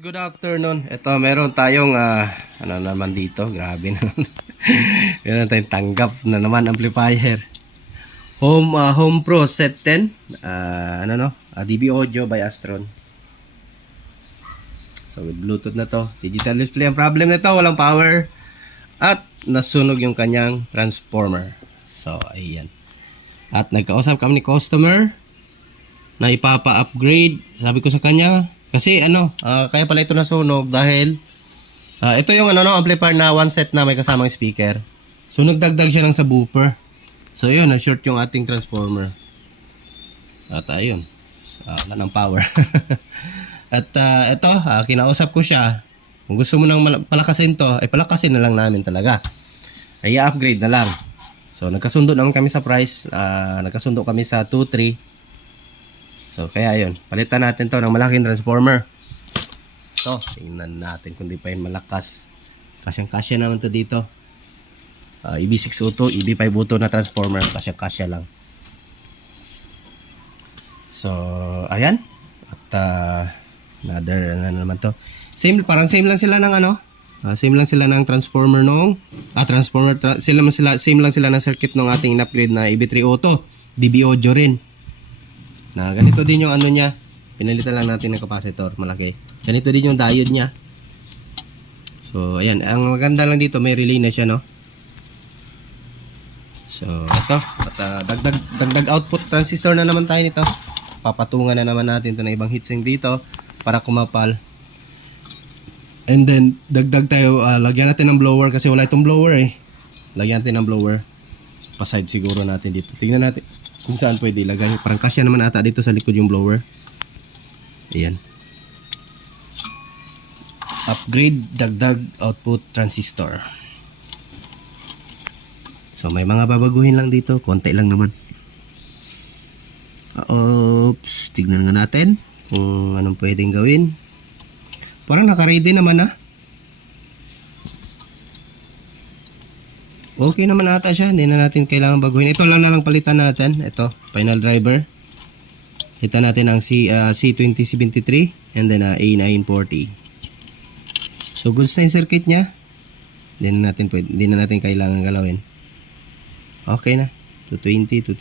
good afternoon. Ito, meron tayong ano naman dito, grabe naman. Meron tayong tanggap na naman amplifier. Home Pro Set 10, DB Audio by Astron. So with Bluetooth na to, digital display. Ang problem nito, walang power at nasunog yung kanyang transformer. So ayan. At nagkausap kami ni customer na ipapa-upgrade. Sabi ko sa kanya, kasi kaya pala ito nasunog dahil ito yung amplifier na one set na may kasamang speaker. So nagdagdag siya ng subwoofer. So yun, na-short yung ating transformer. At ayun, wala ng power. At ito, kinausap ko siya. Kung gusto mo nang palakasin to, ay palakasin na lang namin talaga. Ay i-upgrade na lang. So nagkasundo naman kami sa price. Nagkasundo kami sa 2.3. So kaya yun, palitan natin to ng malaking transformer. So, tingnan natin kung di pa yung malakas. Kasyang-kasya naman to dito. EB602, EB502 na transformer. Kasyang-kasya lang. So, ayan. At another naman to. Parang same lang sila ng same lang sila ng transformer nung same lang sila ng circuit ng ating in-upgrade na EB302. DB Audio rin. Na ganito din yung niya. Pinalitan lang natin ng capacitor, malaki. Ganito din yung diode niya. So ayan, ang maganda lang dito may relay na siya, no. So ito, at dagdag output transistor na naman tayo nito. Papatungan na naman natin ito ng ibang heatsink dito para kumapal. And then dagdag tayo, lagyan natin ng blower kasi wala itong blower eh. Lagyan natin ng blower. Pa-side siguro natin dito. Tingnan natin kung saan pwede ilagay. Parang kasya naman ata dito sa likod yung blower. Ayan. Upgrade dagdag output transistor. So may mga babaguhin lang dito. Konti lang naman. Oops. Tignan nga natin kung anong pwedeng gawin. Parang naka-ready naman na. Okay naman ata siya. Hindi na natin kailangan baguhin. Ito lang na lang palitan natin. Ito, final driver. Hita natin ang C2073 and then A940. So goods na yung circuit niya. Hindi na natin kailangan galawin. Okay na. 220.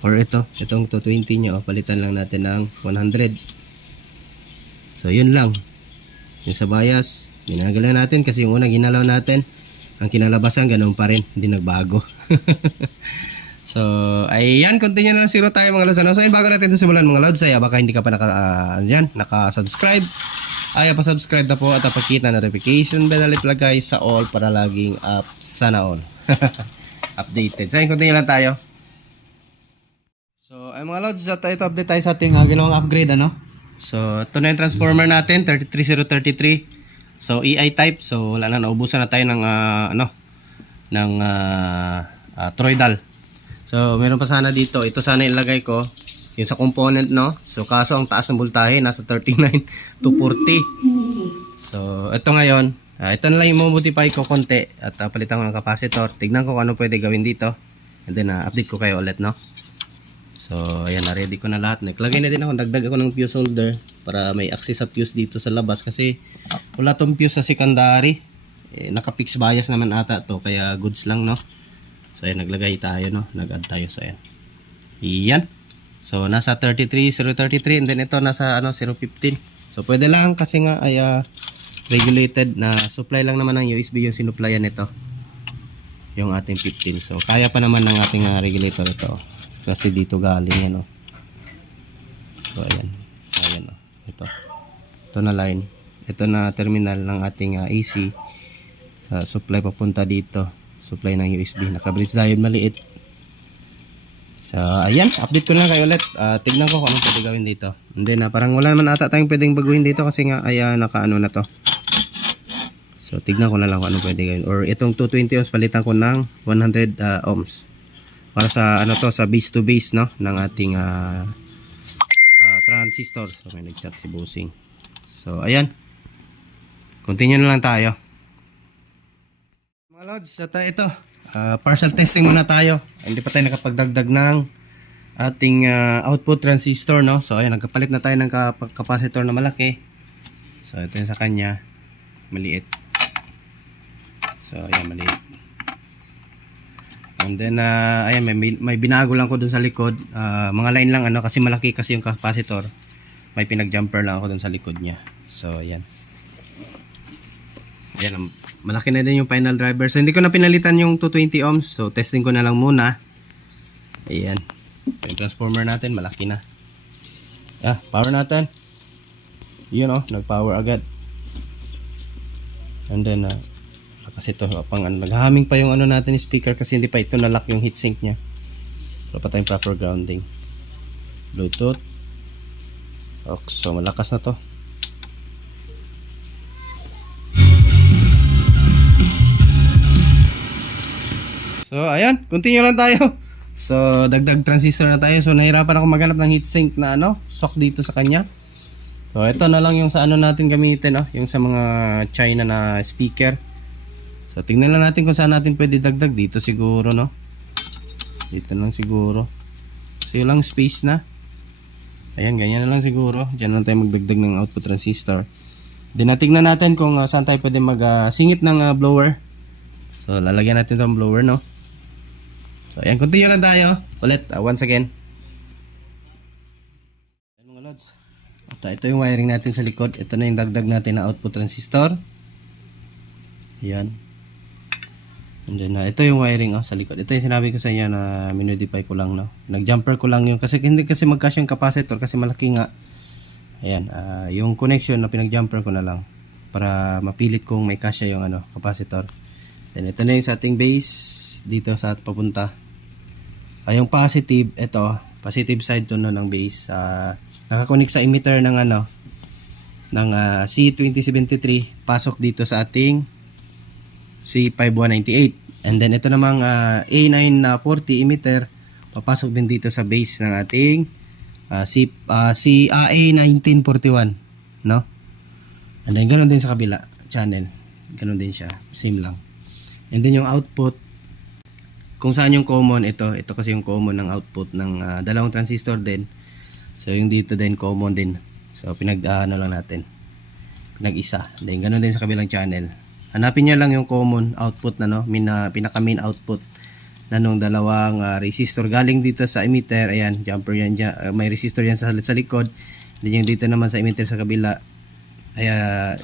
Or itong 220 niya, palitan lang natin ng 100. So yun lang. Yung sa bias, ginagalan natin kasi yung unang ginalaw natin, ang kinalabasan ganun pa rin, hindi nagbago. So, ayan, continue na lang zero tayo mga lods. So, bago natin ito simulan mga lods, baka hindi ka pa naka-subscribe. Pa-subscribe na po at pakita notification bell ulit lang guys sa all para laging up sana all. Updated. So, continue lang tayo. So, ay mga lods, ito update tayo sa ating ginawang upgrade, So, ito na yung transformer natin, 33033. So, EI type. So, wala na, naubusan na tayo ng toroidal. So, meron pa sana dito. Ito sana ilagay ko, yung sa component, no? So, kaso ang taas ng voltahe, nasa 39 to 40. So, ito ngayon, ito na lang yung modify ko konti at palitan ko ng capacitor. Tignan ko kung ano pwede gawin dito. And then, update ko kayo ulit, no? So, ayan, na-ready ko na lahat. Naglagay na din ako, dagdag ako ng fuse holder para may access sa fuse dito sa labas kasi wala tong fuse sa secondary. Naka-fix bias naman ata to, kaya goods lang, no? So, ayan, naglagay tayo, no? Nag-add tayo, so ayan. Iyan. So, nasa 033 and then ito nasa 015. So, pwede lang kasi nga ay regulated na supply lang naman ng USB yung sinuplayan nito. Yung ating 15. So, kaya pa naman ng ating regulator ito. Kasi dito galing yan, So ayan. Ayan, Ito na line. Ito na terminal ng ating AC sa supply papunta dito. Supply ng USB. Naka-bridge diode maliit. So ayan, update ko na kayo ulit. Tignan ko kung anong pwede gawin dito. And then parang wala naman ata tayong pwedeng baguhin dito kasi nga ay naka-ano na to. So tignan ko na lang kung anong pwede gawin. Or itong 220 ohms palitan ko ng 100 ohms. Para sa sa base to base, no, ng ating transistor. So may nag-chat si Bossing. So ayan. Continue na lang tayo. Mga lods, ito partial testing muna tayo. Hindi pa tayo nakapagdagdag ng ating output transistor, no? So ayan, nagkapalit na tayo ng capacitor na malaki. So ito yung sa kanya, maliit. So ayan, maliit. And then ayan, may binago lang ko dun sa likod, mga line lang ano, kasi malaki kasi yung capacitor. May pinag-jumper lang ako dun sa likod niya. So ayan. Ayan, malaki na din yung final driver. So hindi ko na pinalitan yung 220 ohms. So testing ko na lang muna. Ayan. Yung transformer natin malaki na. Power natin. Yun nag-power agad. And then kasi ito pang naghahaming pa yung natin speaker kasi hindi pa ito na-lock yung heatsink niya. Wala pa tayong proper grounding. Bluetooth. Okay, so malakas na to. So ayan, continue lang tayo. So dagdag transistor na tayo. So nahirapan ako maghanap ng heatsink na shock dito sa kanya. So ito na lang yung sa natin gamitin, yung sa mga China na speaker. So tingnan lang natin kung saan natin pwede dagdag. Dito siguro, dito lang siguro. Kasi lang space na. Ayan, ganyan na lang siguro. Diyan lang tayo magdagdag ng output transistor. Then tingnan natin kung saan tayo pwede singit ng blower. So lalagyan natin itong blower, So ayan, continue lang tayo. Ulit, once again. Ayan mga lods. Ito yung wiring natin sa likod. Ito na yung dagdag natin na output transistor. Ayan. And then ito yung wiring sa likod. Ito yung sinabi ko sa inyo na minodify ko lang, Nag-jumper ko lang yung kasi hindi kasi magkasya yung capacitor kasi malaki nga. Ayan, yung connection na pinag-jumper ko na lang para mapilit kung may kasya yung capacitor. Then ito na yung sa ating base dito sa papunta. Yung positive, ito, positive side to ng base. Nakakonek sa emitter ng ng C2073 pasok dito sa ating C5198. And then ito namang A940 emitter papasok din dito sa base ng ating A1941, And then ganoon din sa kabila channel. Ganoon din siya, same lang. And then yung output kung saan yung common, ito kasi yung common ng output ng dalawang transistor din. So yung dito din common din. So lang natin. Pinag-isa. Then ganoon din sa kabilang channel. Hanapin niyo lang yung common output pinaka main output na nung dalawang resistor galing dito sa emitter. Ayan, jumper yan dyan. May resistor yan sa likod. Then yung dito naman sa emitter sa kabila.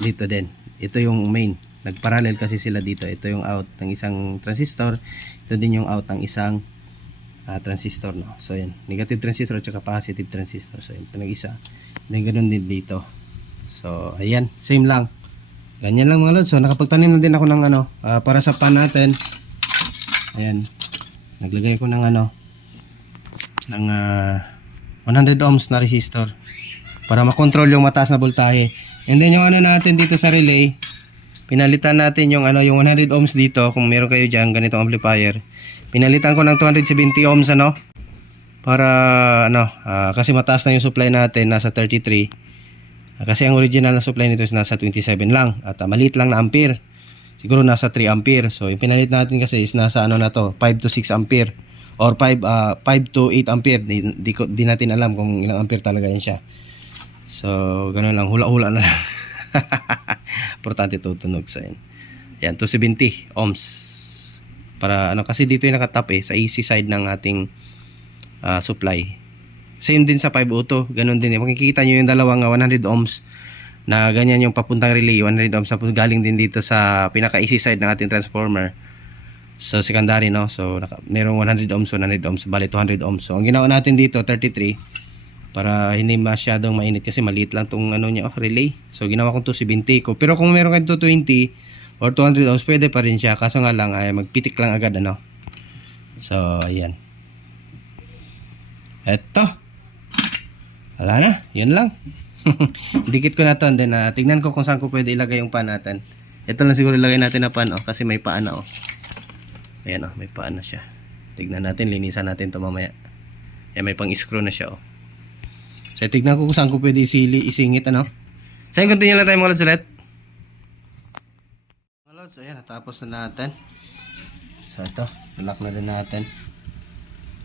Dito din. Ito yung main. Nagparallel kasi sila dito. Ito yung out ng isang transistor. Ito din yung out ng isang transistor, So yan, negative transistor at saka positive transistor. So yan, pinag-isa. Then ganoon din dito. So ayan, same lang. Ganyan lang mga lods. So nakapagtanim na din ako ng para sa pan natin. Ayan. Naglagay ko ng ng 100 ohms na resistor para makontrol yung mataas na voltahe. And then yung natin dito sa relay, pinalitan natin yung yung 100 ohms dito. Kung meron kayo diyan ganitong amplifier, pinalitan ko ng 270 ohms para kasi mataas na yung supply natin, nasa 33. Kasi ang original na supply nito is nasa 27 lang at maliit lang na ampere. Siguro nasa 3 ampere. So yung pinalit natin kasi is nasa 5 to 6 ampere or 5 to 8 ampere. Di natin alam kung ilang ampere talaga yan siya. So ganoon lang, hula-hula na lang. Importante tutunog sa yan 270 ohms para kasi dito yung nakatap sa AC side ng ating supply. Same din sa 502, ganun din. Makikita nyo yung dalawang 100 ohms na ganyan yung papuntang relay, 100 ohms na galing din dito sa pinaka AC side ng ating transformer. So secondary so merong 100 ohms, 100 ohms, bali 200 ohms. So ang ginawa natin dito 33 para hindi masyadong mainit kasi maliit lang tong relay. So ginawa kong 270 ko. Pero kung meron kayo 220 or 200 ohms pwede pa rin siya. Kaso nga lang ay magpitik lang agad So ayan. Eto. Wala na, yun lang. Dikit ko na to, then tignan ko kung saan ko pwede ilagay yung pan natin. Ito lang siguro ilagay natin na pan kasi may paan na Ayan may paan na siya. Tignan natin, linisan natin to mamaya. Ayan, may pang screw na siya So tignan ko kung saan ko pwede isingit So continue lang tayo mga lods ulit. Mga lods, ayan, natapos na natin. So ito, lock na din natin.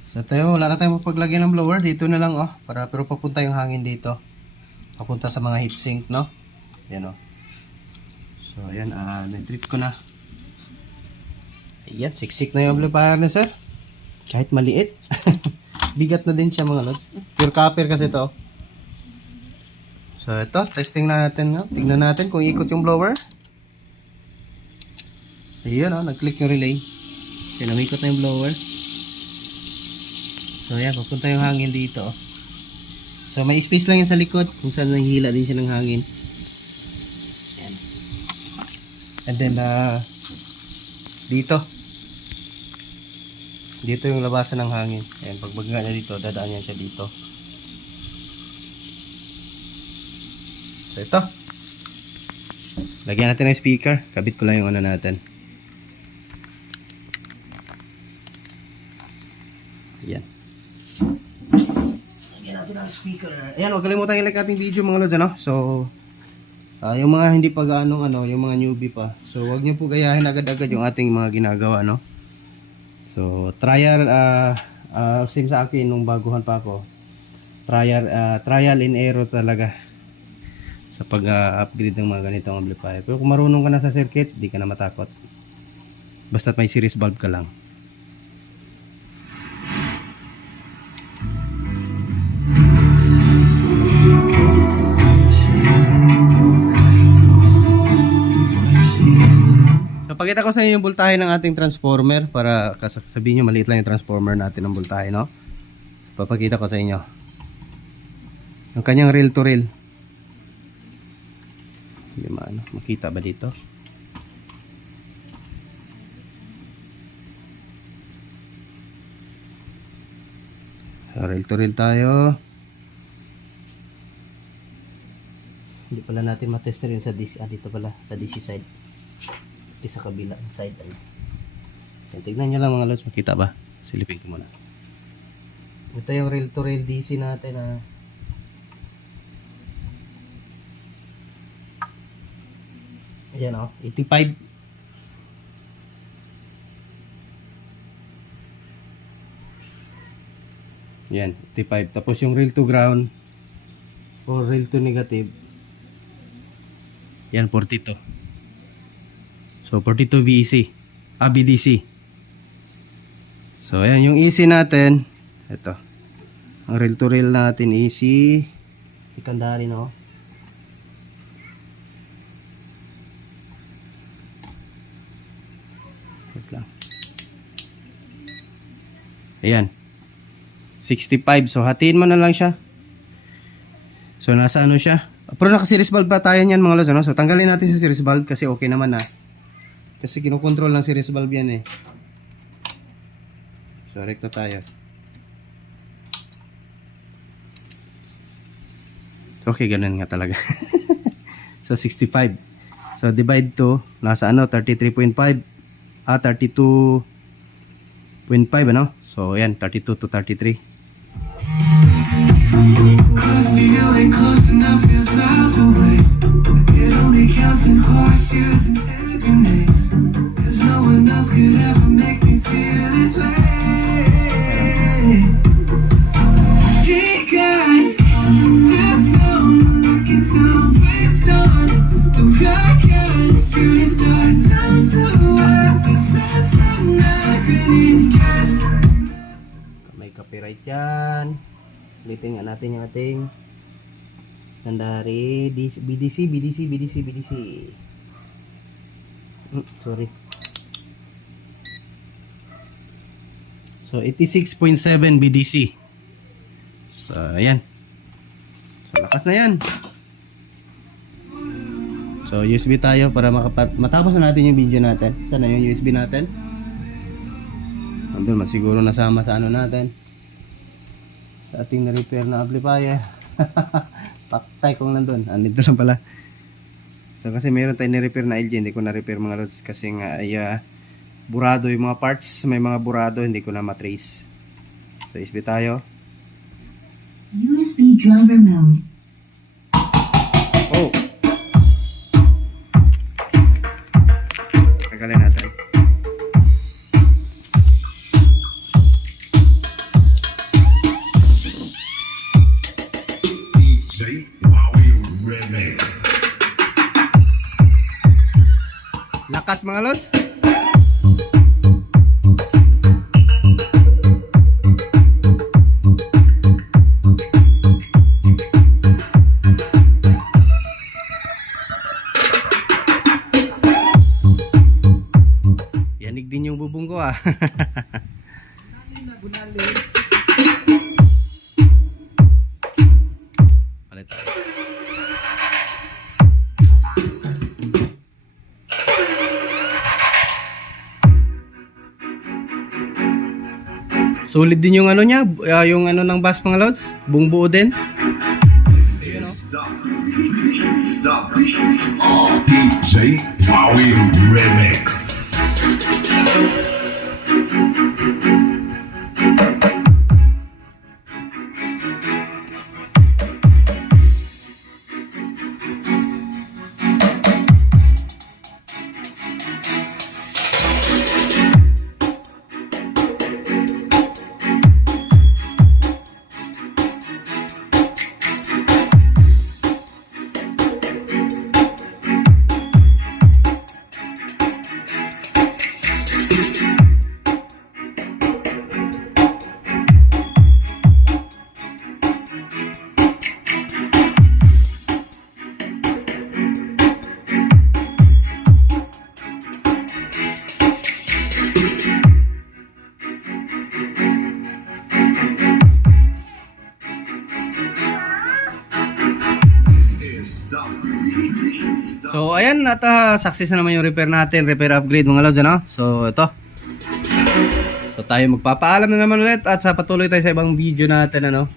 So tayo, wala na tayong paglagyan ng blower. Dito na lang pero papunta yung hangin dito. Papunta sa mga heatsink, no? Yan So ayan, na-treat ko na. Ayan, siksik na yung amplifier na sir. Kahit maliit. Bigat na din siya mga lods. Pure copper kasi ito. So ito, testing natin. Tingnan natin kung ikot yung blower. Ayun nag-click yung relay. Pinamikot na yung blower. So ayan, papunta yung hangin dito. So may space lang yan sa likod kung saan nahihila din siya ng hangin. Ayan. And then dito yung labasan ng hangin. Ayan, pag baga niya dito, dadaan yan siya dito. So ito, lagyan natin ng speaker. Kabit ko lang yung natin. Ayan, lagyan natin ng speaker. Ayan, huwag kalimutan i-like ating video mga lods. So yung mga hindi pa gaano yung mga newbie pa, so huwag niyo po gayahin agad-agad yung ating mga ginagawa. So trial same sa akin nung baguhan pa ako. Trial and error talaga sa pag-upgrade ng mga ganitong amplifier. Pero kung marunong ka na sa circuit, di ka na matakot. Basta't may series valve ka lang. So pakita ko sa inyo yung voltahe ng ating transformer para sabihin nyo maliit lang yung transformer natin ng voltahe, no? So, papakita ko sa inyo yung kanyang rail to rail. Hindi makita ba dito? So rail to rail tayo. Hindi pala natin matester yun sa DC. Dito pala sa DC side. Sa kabila side ay. Tignan nyo lang mga lods, makita ba? Silipin ko muna. Ito yung rail to rail DC natin Ayan 85. Yan, 85. Tapos yung rail to ground o rail to negative, yan 42. So 42 VEC, BDC. So ayan yung EC natin. Ito. Ang rail to rail natin EC secondary Wait lang. Ayan. 65. So hatiin mo na lang siya. So nasa siya. Pero naka-series valve pa tayo niyan mga lods. So tanggalin natin sa series valve kasi okay naman Kasi kinokontrol ng series valve yan So rekto tayo. Okay, ganun nga talaga. So 65. So divide to nasa 33.5 32.5 So yan 32 to 33. Close to you ain't close enough, feels miles away. It only counts in horseshoes and egg grenades. Cause no one else could ever make me feel this way. Hey God, just don't look at some face on the rocket shooting star. Time to earth, the sun's not gonna guess. May copyright yan. Ulitin nga natin yung ating secondary BDC. Sorry. So 86.7 BDC. So ayan. So lakas na yan. So USB tayo para matapos na natin yung video natin. Sana yung USB natin. Andun siguro nasama sa natin. Sa ating na-repair na amplifier. Paktay kung nandun. Andito lang pala. So kasi meron tayong na-repair na LG. Hindi ko na-repair mga lods kasi nga ay burado yung mga parts. May mga burado. Hindi ko na matrace. So USB tayo. USB driver mode. Oh. Tagalin natin. bus mga lods. Yanig din yung bubong ko ah. Palit. Solid din yung ano niya, yung ano ng bus mga lods, buong buo din. DJ Howie Remix. So ayan, at success na naman yung repair natin, repair upgrade mga lods, ano? So ito. So tayo magpapaalam na naman ulit at sa patuloy tayo sa ibang video natin, ano?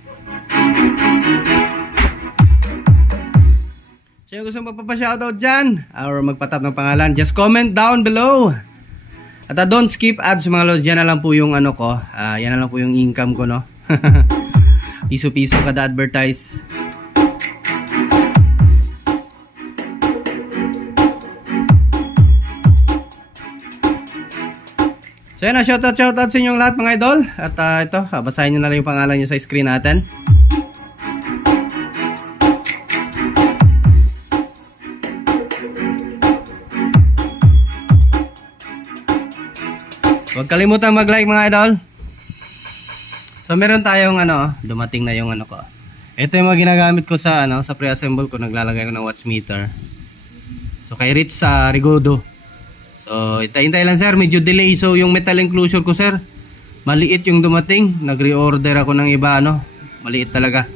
So yung gusto magpapa-shoutout dyan or magpatap ng pangalan, just comment down below. At don't skip ads mga lods, yan na lang po yung ano ko, yan na lang po yung income ko, no? Piso-piso kada advertise. So yun, shoutout sa inyong lahat mga idol. At ito, basahin nyo na lang yung pangalan nyo sa screen natin. Huwag kalimutan mag-like mga idol. So meron tayong ano, dumating na yung ano ko. Ito yung mga ginagamit ko sa ano, sa pre-assemble ko, naglalagay ko ng watch meter. So kay Rich sa Rigodo. So, hintay lang sir, medyo delay. So, yung metal enclosure ko sir, maliit yung dumating. Nag-reorder ako ng iba, ano, maliit talaga.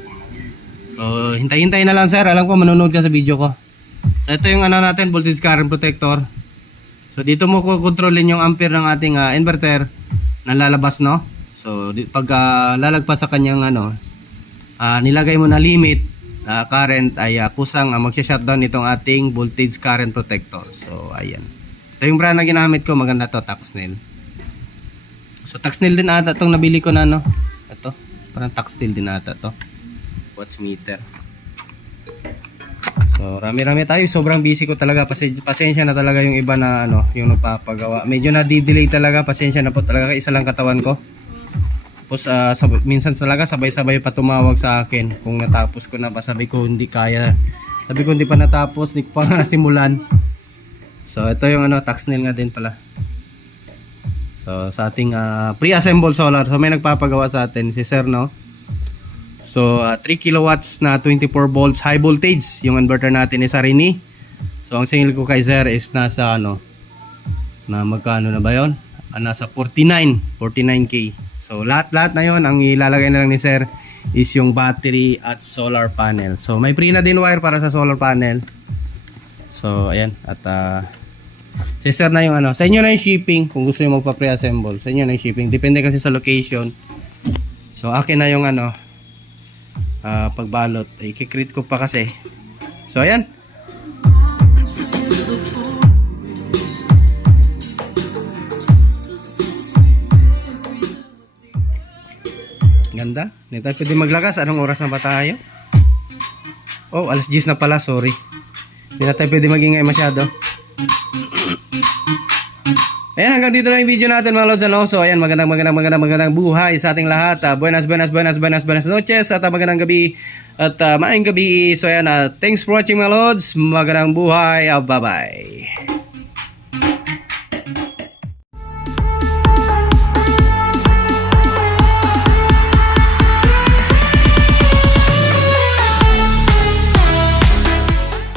So, hintay na lang sir. Alam ko, manonood ka sa video ko. So, ito yung ano natin, voltage current protector. So, dito mo kukontrolin yung ampere ng ating inverter na lalabas, no? So, pag lalagpas sa kanyang ano, nilagay mo na limit, current ay kusang magsha-shutdown itong ating voltage current protector. So, ayan. Ito yung brand na ginamit ko, maganda to, Taxnail. So Taxnail din ata itong nabili ko na, no. Ito, parang Taxnail din ata to. Watch meter. So rami-rami tayo, sobrang busy ko talaga. Pasensya na talaga yung iba na ano, yung nagpapagawa. Medyo na-delay talaga, pasensya na po talaga, isa lang katawan ko. Tapos minsan talaga sabay-sabay pa tumawag sa akin kung natapos ko na ba. Sabi ko hindi kaya. Sabi ko hindi pa natapos, hindi ko pa nasimulan. So ito yung ano, Taxnail nga din pala. So sa ating pre-assemble solar. So may nagpapagawa sa atin si Sir, no. So 3 kilowatts na 24 volts high voltage yung inverter natin ni Sarini. So ang singil ko kay Sir is nasa ano, na magkano na ba yon? Nasa 49k. So lahat na yon, ang ilalagay na lang ni Sir is yung battery at solar panel. So may free na din wire para sa solar panel. So ayan, at si Sir na yung ano, sa inyo na yung shipping kung gusto niyo magpa-pre-assemble. Sa inyo na yung shipping, depende kasi sa location. So akin na yung ano, pagbalot. I-create ko pa kasi. So ayan. Ganda. Hindi tayo pwede maglagas. Anong oras na ba tayo? Oh, alas 10 na pala, sorry. Hindi na tayo pwede magingay masyado. Ayan, hanggang dito lang yung video natin mga lods, ano? So ayan, magandang buhay sa ating lahat. Buenas noches at magandang gabi at maayong gabi. So ayan, thanks for watching mga lods. Magandang buhay. Bye bye.